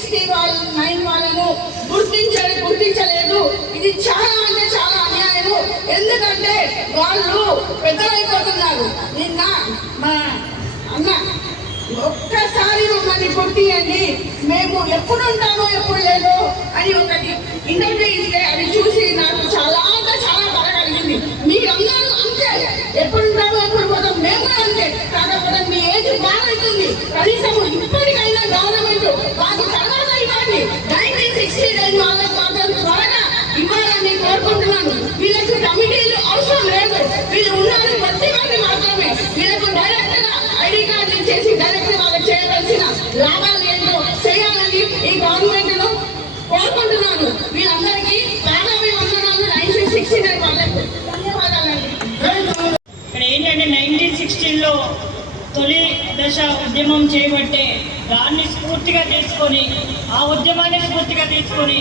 969 వాళ్ళను గుర్తించలేదు. ఇది చాలా అంటే చాలా అన్యాయము. ఎందుకంటే వాళ్ళు పెద్దలైపోతున్నారు. నిన్న మా అన్న ఒక్కసారి మమ్మల్ని గుర్తియండి, మేము ఎప్పుడు ఉంటామో ఎప్పుడు లేదో అని ఒకటి ఇంటర్వ్యూ ఇస్తే అది చూసి నాకు చాలా అంటే చాలా బాధ కలిగింది. మీరందరూ అంతే, ఎప్పుడు ఉంటామో ఎప్పుడు పోతాం, మేము కూడా అంతే. కాకపోతే మీ ఏజ్ బాగుంటుంది, కనీసం ఇప్పటికైనా గవర్నమెంట్ మాకు తర్వాత ఇవ్వండి. 1969 వాళ్ళకి మాత్రం త్వరగా ఇవ్వాలని కోరుకుంటున్నాను. వీళ్ళకి కమిటీలు అవసరం లేదు, వీళ్ళు ఉన్నారు ప్రతివాడిని మాత్రమే. వీళ్ళకు డైరెక్ట్ గా ఐడి కార్డు ఇచ్చేసి డైరెక్ట్ వాళ్ళకి చేయవలసిన లాభాలు ఏంటో చేయాలని ఈ గవర్నమెంట్ ను కోరుకుంటున్నాను. వీళ్ళందరికీ పాదాభి వందనాలు. 1969 వాళ్ళకు ధన్యవాదాలండి. ఇక్కడ ఏంటంటే 1916లో తొలి దశ ఉద్యమం చేయబట్టే దాన్ని స్ఫూర్తిగా తీసుకొని, ఆ ఉద్యమాన్ని స్ఫూర్తిగా తీసుకొని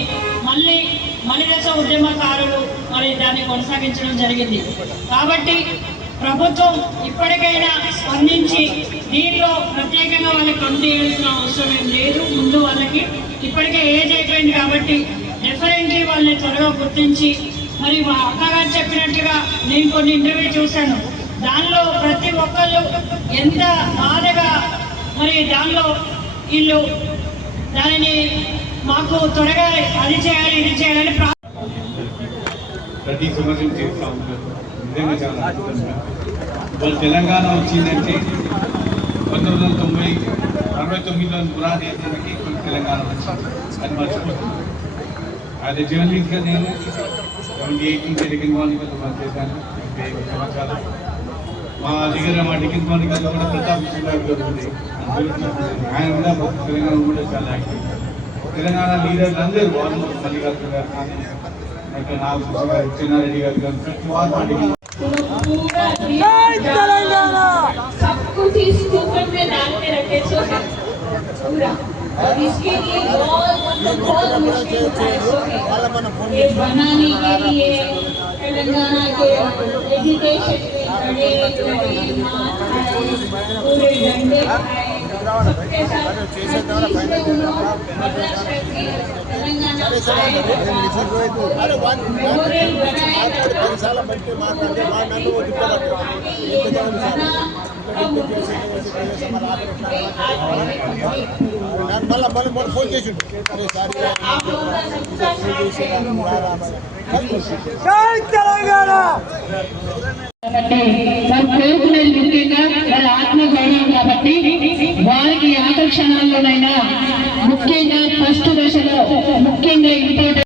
మళ్ళీ దశ ఉద్యమకారులు మరి దాన్ని కొనసాగించడం జరిగింది. కాబట్టి ప్రభుత్వం ఇప్పటికైనా స్పందించి దీనిలో ప్రత్యేకంగా వాళ్ళకి కమిటీ చేయాల్సిన అవసరం ఏం లేదు. ముందు వాళ్ళకి ఇప్పటికే ఏజ్ అయిపోయింది కాబట్టి డెఫినెట్లీ వాళ్ళని త్వరగా గుర్తించి, మరి మా అక్కగారు చెప్పినట్టుగా నేను కొన్ని ఇంటర్వ్యూ చూశాను, దానిలో ప్రతి ఒక్కళ్ళు ఎంత బాధగా మరి దానిలో వీళ్ళు దానిని మాకు త్వరగా అది చేయాలి ఇది చేయాలని ప్రతి సంవత్సరం చేస్తూ ఉంటారు. నిజంగా చాలా అద్భుతంగా వాళ్ళు తెలంగాణ వచ్చిందంటే 1969లో పురాణి వేసేందుకు కొన్ని తెలంగాణ వచ్చింది, అది మర్చిపోతుంది. అది జర్నలిస్ట్గా నేను 78 టెలికన్ మార్నింగ్ చేశాను. 5 సంవత్సరాలు మా దగ్గర మా టికెట్ మార్నింగ్ కూడా ప్రతాప్ గారు ఉంది, ఆయన కూడా తెలంగాణ కూడా చాలా యాక్టివ్. తెలంగాణ లీడర్లు అందరూ వాళ్ళు మల్లికార్జున గారు కానీ నాగభూషణ గారు, చెన్నారెడ్డి గారు కానీ ప్రతి వారు మా టికెట్ सबको चीज ऊपर में डाल के रखे सो पूरा, और इसके लिए बहुत मुश्किल है। ये बनाने के लिए तेलंगाना के एजुकेशन में खड़े हाथ आए, पूरे डंडे आए, सबके साथ तेलंगाना मेमोरियल बनाया ముఖ్యంగా వాళ్ళ ఆత్మగౌరవం కాబట్టి వారికి ఆకర్షణలోనైనా ముఖ్యంగా ఫస్ట్ దశలో ముఖ్యంగా ఇంపార్టెంట్